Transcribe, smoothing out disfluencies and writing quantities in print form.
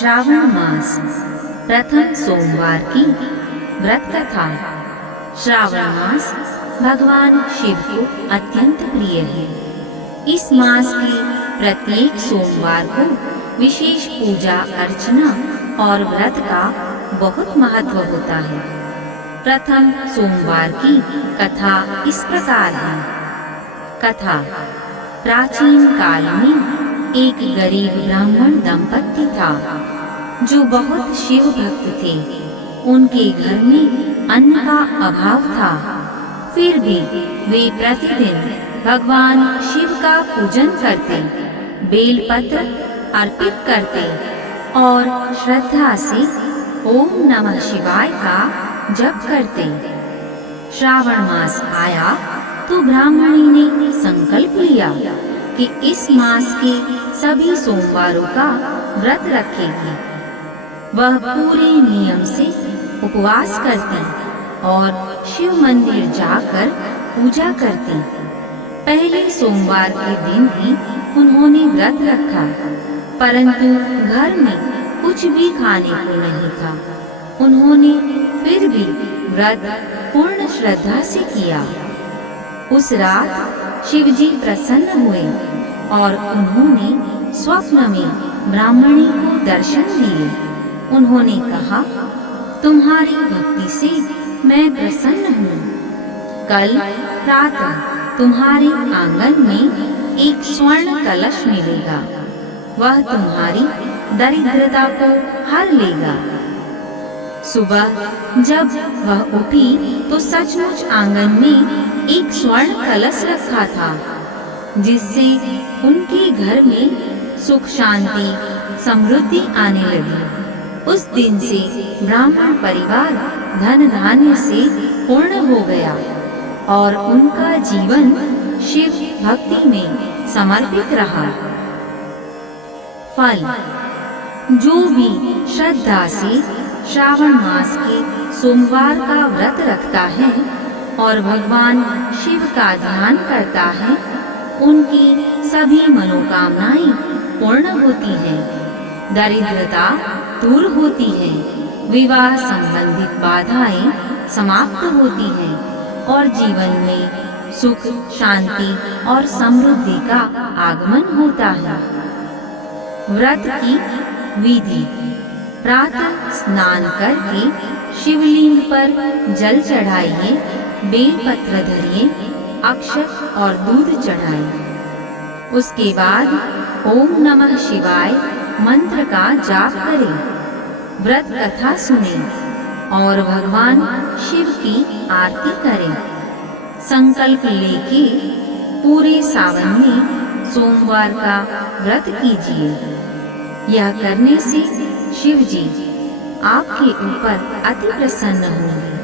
श्रावण मास प्रथम सोमवार की व्रत कथा। श्रावण मास भगवान शिव को अत्यंत प्रिय है। इस मास के प्रत्येक सोमवार को विशेष पूजा अर्चना और व्रत का बहुत महत्व होता है। प्रथम सोमवार की कथा इस प्रकार है। कथा। प्राचीन काल में एक गरीब ब्राह्मण दंपत्ति था जो बहुत शिव भक्त थे। उनके घर में अन्न का अभाव था, फिर भी वे प्रतिदिन भगवान शिव का पूजन करते, बेलपत्र अर्पित करते और श्रद्धा से ओम नमः शिवाय का जप करते। श्रावण मास आया तो ब्राह्मणी ने संकल्प लिया कि इस मास के सभी सोमवारों का व्रत रखेगी। वह पूरे नियम से उपवास करती और शिव मंदिर जाकर पूजा करती। पहले सोमवार के दिन ही उन्होंने व्रत रखा, परंतु घर में कुछ भी खाने को नहीं था। उन्होंने फिर भी व्रत पूर्ण श्रद्धा से किया। उस रात शिवजी प्रसन्न हुए और उन्होंने स्वप्न में ब्राह्मणी को दर्शन दिए। उन्होंने कहा, तुम्हारी भक्ति से मैं प्रसन्न हूँ। कल प्रातः तुम्हारे आंगन में एक स्वर्ण कलश मिलेगा। वह तुम्हारी दरिद्रता को हर लेगा। सुबह जब वह उठी तो सचमुच आंगन में एक स्वर्ण कलश रखा था, जिससे उनके घर में सुख शांति समृद्धि आने लगी। उस दिन से ब्राह्मण परिवार धन धान्य से पूर्ण हो गया और उनका जीवन शिव भक्ति में समर्पित रहा। फल। जो भी श्रद्धा से श्रावण मास के सोमवार का व्रत रखता है और भगवान शिव का ध्यान करता है, उनकी सभी मनोकामनाएं पूर्ण होती हैं, दरिद्रता दूर होती है, विवाह संबंधित बाधाएं समाप्त होती हैं और जीवन में सुख शांति और समृद्धि का आगमन होता है। व्रत की विधि। प्रातः स्नान करके शिवलिंग पर जल चढ़ाइए, बेलपत्र धरिए, अक्षत और दूध चढ़ाइए। उसके बाद ओम नमः शिवाय मंत्र का जाप करें, व्रत कथा सुने और भगवान शिव की आरती करें। संकल्प लेके पूरे सावन में सोमवार का व्रत कीजिए। यह करने से शिव जी आपके ऊपर अति प्रसन्न होंगे।